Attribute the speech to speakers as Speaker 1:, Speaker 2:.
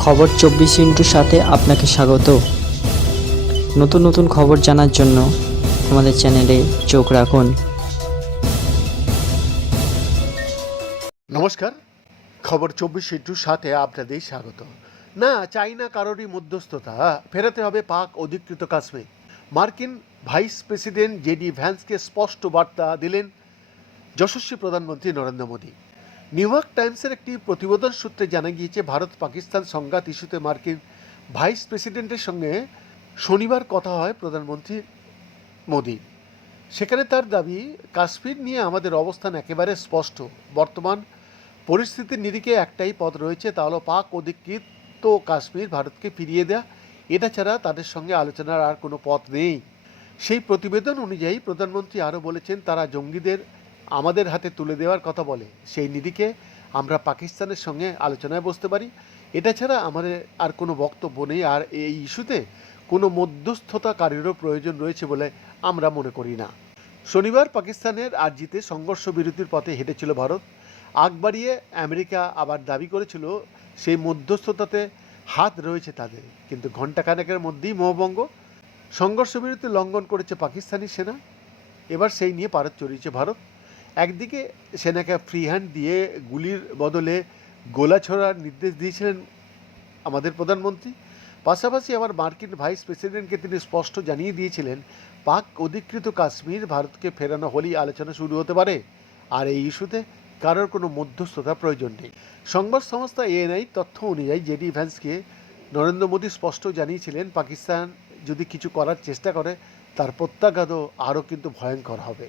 Speaker 1: খবর চব্বিশ ইন্টুর সাথে আপনাকে স্বাগত। নতুন নতুন খবর জানার জন্য আমাদের চ্যানেলে চোখ রাখুন।
Speaker 2: নমস্কার, খবর চব্বিশ ইন্টুর সাথে আপনাদের স্বাগত। না, চাই না কারোরই মধ্যস্থতা। ফেরাতে হবে পাক অধিকৃত কাশ্মীর। মার্কিন ভাইস প্রেসিডেন্ট জেডি ভ্যান্সকে স্পষ্ট বার্তা দিলেন যশস্বী প্রধানমন্ত্রী নরেন্দ্র মোদী। নিউ ইয়র্ক টাইমসের একটি প্রতিবেদন সূত্রে জানা গিয়েছে ভারত পাকিস্তান সংঘাত ইস্যুতে মার্কিন ভাইস প্রেসিডেন্টের সঙ্গে শনিবার কথা হয় প্রধানমন্ত্রী মোদী সেখানে তার দাবি, কাশ্মীর নিয়ে আমাদের অবস্থান একেবারে স্পষ্ট। বর্তমান পরিস্থিতির নিরিখে একটাই পথ রয়েছে, তা হলো পাক অধিকৃত কাশ্মীর ভারতকে ফিরিয়ে দেয়া। এটা ছাড়া তাদের সঙ্গে আলোচনার আর কোনো পথ নেই। সেই প্রতিবেদন অনুযায়ী প্রধানমন্ত্রী আরও বলেছেন, তারা জঙ্গিদের আমাদের হাতে তুলে দেওয়ার কথা বলে, সেই নিরিখে আমরা পাকিস্তানের সঙ্গে আলোচনায় বসতে পারি। এটা ছাড়া আমাদের আর কোনো বক্তব্য নেই, আর এই ইস্যুতে কোনো মধ্যস্থতাকারীরও প্রয়োজন রয়েছে বলে আমরা মনে করি না। শনিবার পাকিস্তানের আর্জিতে সংঘর্ষ বিরতির পথে হেঁটেছিল ভারত। আগ বাড়িয়ে আমেরিকা আবার দাবি করেছিল, সেই মধ্যস্থতাতে হাত রয়েছে তাদের, কিন্তু ঘণ্টাখানেকের মধ্যেই মোহভঙ্গ সংঘর্ষ বিরতি লঙ্ঘন করেছে পাকিস্তানি সেনা। এবার সেই নিয়ে পারদ চড়িয়েছে ভারত। একদিকে সেনাকে ফ্রি হ্যান্ড দিয়ে গুলির বদলে গোলা ছোড়ার নির্দেশ দিয়েছিলেন আমাদের প্রধানমন্ত্রী, পাশাপাশি আবার মার্কিন ভাইস প্রেসিডেন্টকে তিনি স্পষ্ট জানিয়ে দিয়েছিলেন, পাক অধিকৃত কাশ্মীর ভারতকে ফেরানো হলেই আলোচনা শুরু হতে পারে। আর এই ইস্যুতে কারোর কোনো মধ্যস্থতা প্রয়োজন নেই। সংবাদ সংস্থা এএনআই তথ্য অনুযায়ী জেডি ভ্যান্সকে নরেন্দ্র মোদী স্পষ্ট জানিয়েছিলেন, পাকিস্তান যদি কিছু করার চেষ্টা করে, তার প্রত্যাঘাতও আরও কিন্তু ভয়ঙ্কর হবে।